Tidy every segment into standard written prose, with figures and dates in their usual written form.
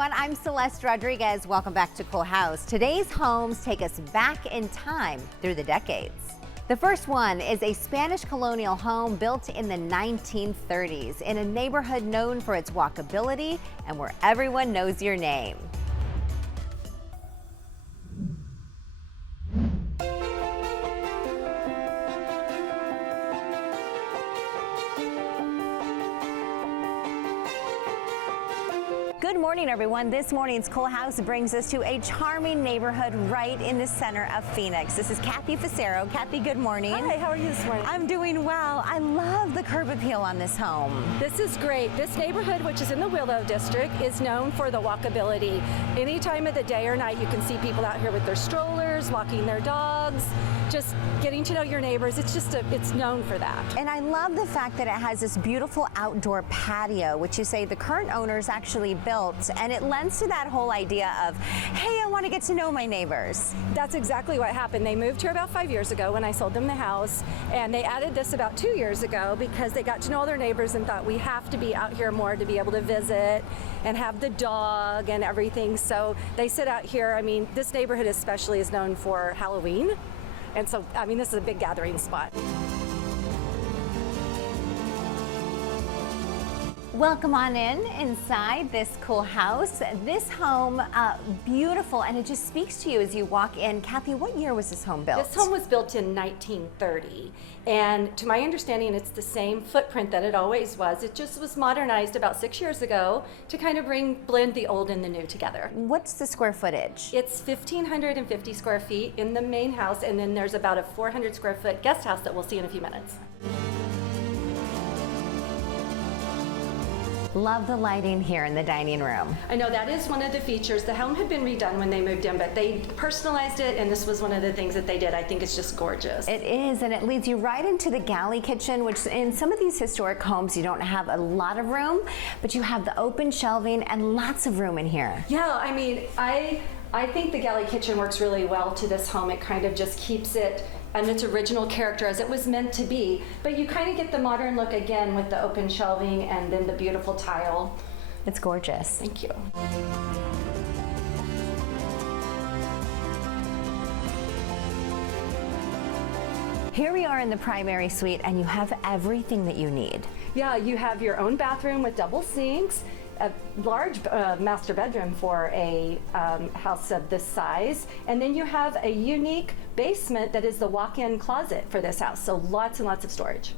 everyone, I'm Celeste Rodriguez. Welcome back to Cool House. Today's homes take us back in time through the decades. The first one is a Spanish colonial home built in the 1930s in a neighborhood known for its walkability and where everyone knows your name. Good morning, everyone. This morning's Cool House brings us to a charming neighborhood right in the center of Phoenix. This is Kathy Facero. Kathy, good morning. Hi, how are you this morning? I'm doing well. I love the curb appeal on this home. This is great. This neighborhood, which is in the Willo district, is known for the walkability. Any time of the day or night, you can see people out here with their strollers, walking their dogs, just getting to know your neighbors. It's known for that. And I love the fact that it has this beautiful outdoor patio, which you say the current owners actually built, and it lends to that whole idea of, hey, I want to get to know my neighbors. That's exactly what happened. They moved here about 5 years ago when I sold them the house, and they added this about 2 years ago because they got to know all their neighbors and thought we have to be out here more to be able to visit and have the dog and everything. So they sit out here. I mean, this neighborhood especially is known for Halloween. And so, I mean, this is a big gathering spot. Welcome on inside this cool house. This home, beautiful, and it just speaks to you as you walk in. Kathy, what year was this home built? This home was built in 1930, and to my understanding, it's the same footprint that it always was. It just was modernized about 6 years ago to kind of blend the old and the new together. What's the square footage? It's 1,550 square feet in the main house, and then there's about a 400 square foot guest house that we'll see in a few minutes. Love the lighting here in the dining room. I know that is one of the features. The home had been redone when they moved in, but they personalized it, and this was one of the things that they did. I think it's just gorgeous. It is, and it leads you right into the galley kitchen, which in some of these historic homes, you don't have a lot of room, but you have the open shelving and lots of room in here. Yeah, I mean, I think the galley kitchen works really well to this home. It kind of just keeps it and its original character as it was meant to be. But you kind of get the modern look again with the open shelving and then the beautiful tile. It's gorgeous. Thank you. Here we are in the primary suite, and you have everything that you need. Yeah, you have your own bathroom with double sinks, a large master bedroom for a house of this size, and then you have a unique basement that is the walk-in closet for this house, so lots and lots of storage.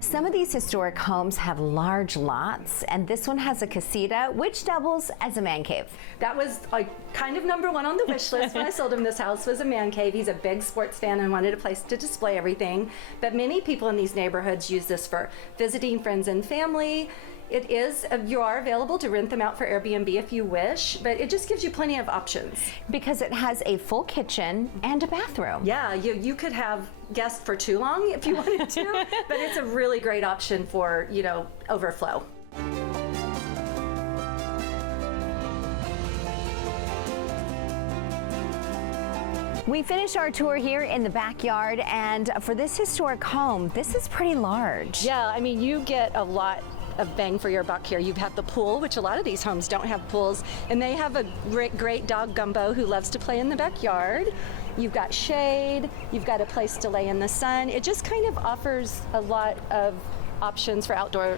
Some of these historic homes have large lots, and this one has a casita, which doubles as a man cave. That was like kind of number one on the wish list when I sold him this house, was a man cave. He's a big sports fan and wanted a place to display everything. But many people in these neighborhoods use this for visiting friends and family. It is, you are available to rent them out for Airbnb if you wish, but it just gives you plenty of options. Because it has a full kitchen and a bathroom. Yeah, you could have guests for too long if you wanted to, but it's a really great option for, you know, overflow. We finished our tour here in the backyard, and for this historic home, this is pretty large. Yeah, I mean, you get a lot of bang for your buck here. You have the pool, which a lot of these homes don't have pools, and they have a great dog Gumbo who loves to play in the backyard. You've got shade, you've got a place to lay in the sun. It just kind of offers a lot of options for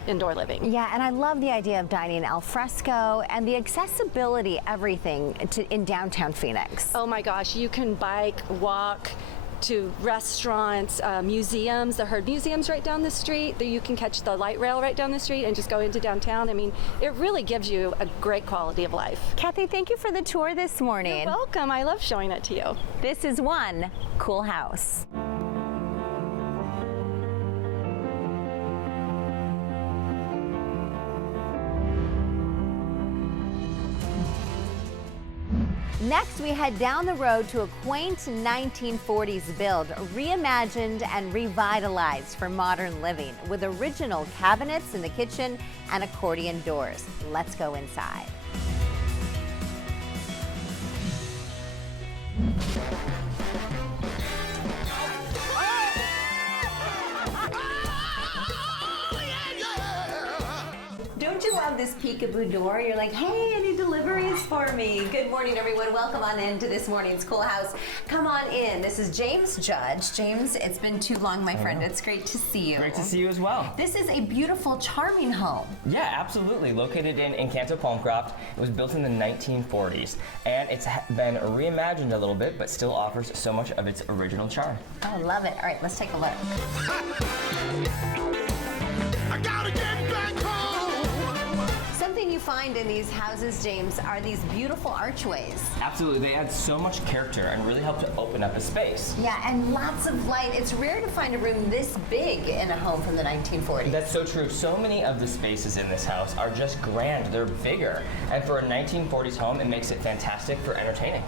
indoor living. Yeah, and I love the idea of dining al fresco and the accessibility, everything in downtown Phoenix. Oh my gosh, you can bike, walk to restaurants, museums. The Heard Museum's right down the street. You can catch the light rail right down the street and just go into downtown. I mean, it really gives you a great quality of life. Kathy, thank you for the tour this morning. You're welcome. I love showing it to you. This is one cool house. Next, we head down the road to a quaint 1940s build, reimagined and revitalized for modern living, with original cabinets in the kitchen and accordion doors. Let's go inside. peekaboo door. You're like, hey, any deliveries for me? Good morning, everyone. Welcome on into this morning's Cool House. Come on in. This is James Judge. James, it's been too long, my friend. It's great to see you. Great to see you as well. This is a beautiful, charming home. Yeah, absolutely. Located in encanto-palmcroft. It was built in the 1940s, and it's been reimagined a little bit, but still offers so much of its original charm. I love it. All right, let's take a look. I gotta get back home. Something you find in these houses, James, are these beautiful archways. Absolutely. They add so much character and really help to open up a space. Yeah, and lots of light. It's rare to find a room this big in a home from the 1940s. That's so true. So many of the spaces in this house are just grand. They're bigger. And for a 1940s home, it makes it fantastic for entertaining.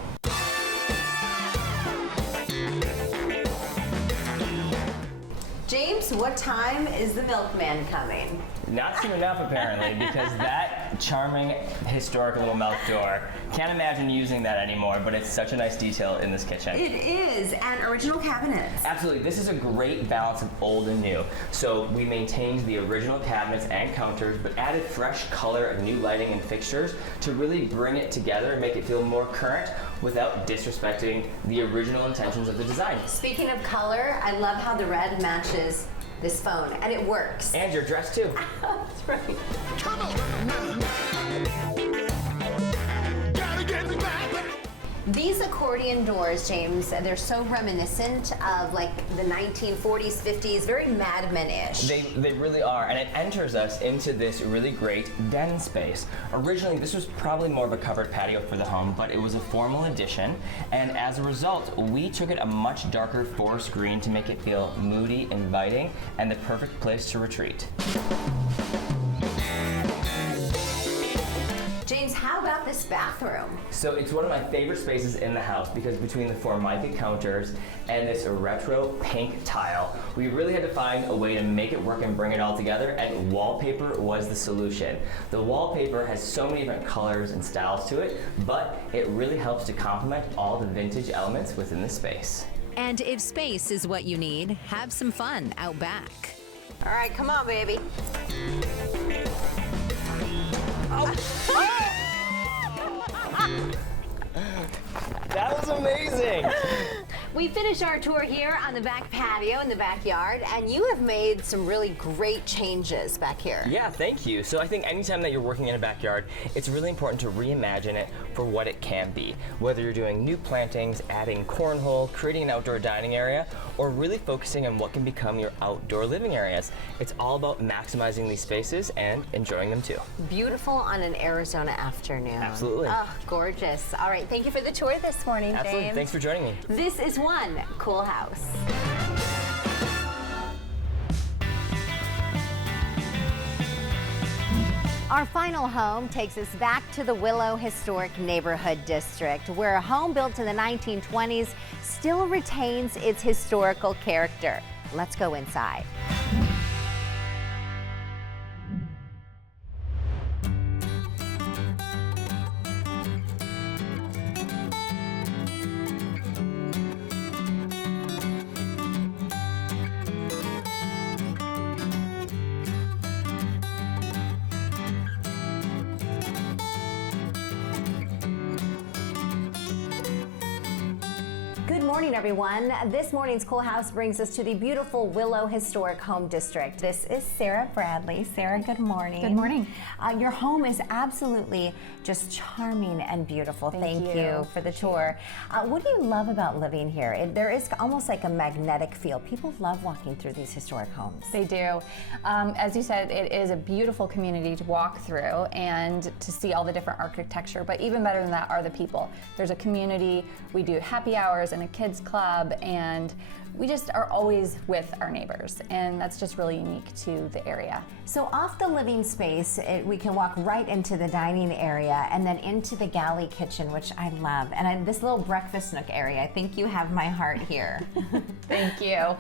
James, what time is the milkman coming? Not soon enough, apparently, because that charming, historic little milk door, can't imagine using that anymore, but it's such a nice detail in this kitchen. It is, and original cabinets. Absolutely. This is a great balance of old and new. So we maintained the original cabinets and counters, but added fresh color and new lighting and fixtures to really bring it together and make it feel more current without disrespecting the original intentions of the design. Speaking of color, I love how the red matches this phone, and it works. And your dress too. That's right. Come on. Gotta get back. These accordion doors, James, they're so reminiscent of like the 1940s, 50s, very Mad Men-ish. They really are, and it enters us into this really great den space. Originally, this was probably more of a covered patio for the home, but it was a formal addition, and as a result, we took it a much darker forest green to make it feel moody, inviting, and the perfect place to retreat. James, how about this bathroom? So it's one of my favorite spaces in the house because between the Formica counters and this retro pink tile, we really had to find a way to make it work and bring it all together, and wallpaper was the solution. The wallpaper has so many different colors and styles to it, but it really helps to complement all the vintage elements within the space. And if space is what you need, have some fun out back. All right, come on, baby. That was amazing! We finished our tour here on the back patio in the backyard, and you have made some really great changes back here. Yeah, thank you. So I think anytime that you're working in a backyard, it's really important to reimagine it for what it can be. Whether you're doing new plantings, adding cornhole, creating an outdoor dining area, or really focusing on what can become your outdoor living areas. It's all about maximizing these spaces and enjoying them too. Beautiful on an Arizona afternoon. Absolutely. Oh, gorgeous. All right, thank you for the tour this morning, Absolutely. James. Thanks for joining me. This is one cool house. Our final home takes us back to the Willo Historic Neighborhood District, where a home built in the 1920s still retains its historical character. Let's go inside. Good morning, everyone. This morning's Cool House brings us to the beautiful Willo Historic Home District. This is Sarah Bradley. Sarah, good morning. Good morning. Your home is absolutely just charming and beautiful. Thank you for the tour. What do you love about living here? There is almost like a magnetic feel. People love walking through these historic homes. They do. As you said, it is a beautiful community to walk through and to see all the different architecture, but even better than that are the people. There's a community, we do happy hours and a kids club, and we just are always with our neighbors, and that's just really unique to the area. So off the living space, we can walk right into the dining area and then into the galley kitchen, which I love. And this little breakfast nook area, I think you have my heart here. Thank you.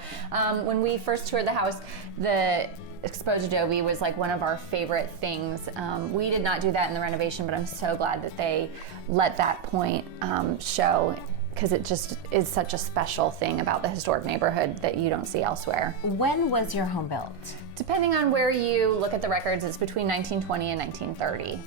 When we first toured the house, the exposed adobe was like one of our favorite things. We did not do that in the renovation, but I'm so glad that they let that point show, because it just is such a special thing about the historic neighborhood that you don't see elsewhere. When was your home built? Depending on where you look at the records, it's between 1920 and 1930.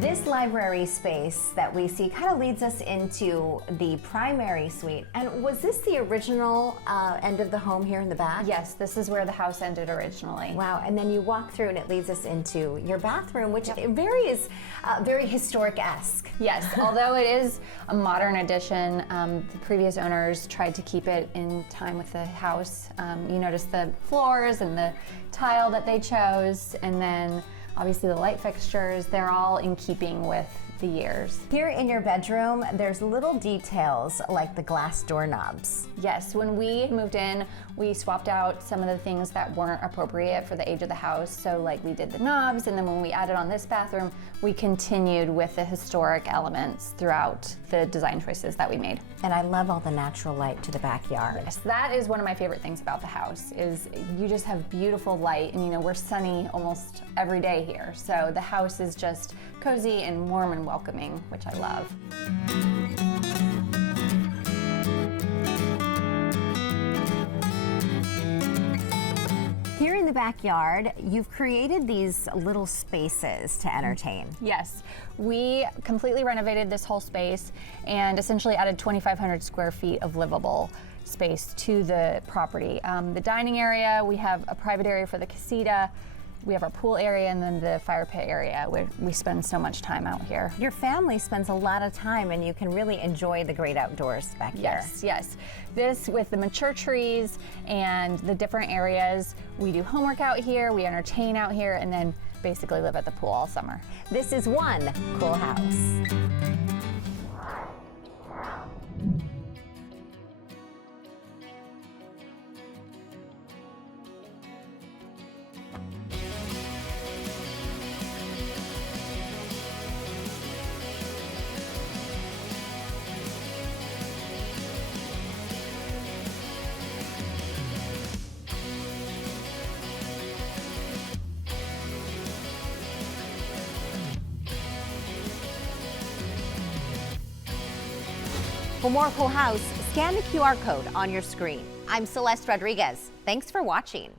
This library space that we see kind of leads us into the primary suite. And was this the original end of the home here in the back? Yes, this is where the house ended originally. Wow, and then you walk through and it leads us into your bathroom, which is very historic-esque. Yes, although it is a modern addition, the previous owners tried to keep it in time with the house. You notice the floors and the tile that they chose, and then obviously the light fixtures, they're all in keeping with the years. Here in your bedroom, there's little details like the glass doorknobs. Yes, when we moved in, we swapped out some of the things that weren't appropriate for the age of the house. So like we did the knobs, and then when we added on this bathroom, we continued with the historic elements throughout the design choices that we made. And I love all the natural light to the backyard. Yes, that is one of my favorite things about the house, is you just have beautiful light, and you know, we're sunny almost every day here. So the house is just cozy and warm and welcoming, which I love. Here in the backyard, you've created these little spaces to entertain. Yes, we completely renovated this whole space and essentially added 2,500 square feet of livable space to the property. The dining area, we have a private area for the casita, we have our pool area, and then the fire pit area where we spend so much time out here. Your family spends a lot of time and you can really enjoy the great outdoors back here. Yes, yes. This, with the mature trees and the different areas, we do homework out here, we entertain out here, and then basically live at the pool all summer. This is one cool house. For more Cool House, scan the QR code on your screen. I'm Celeste Rodriguez. Thanks for watching.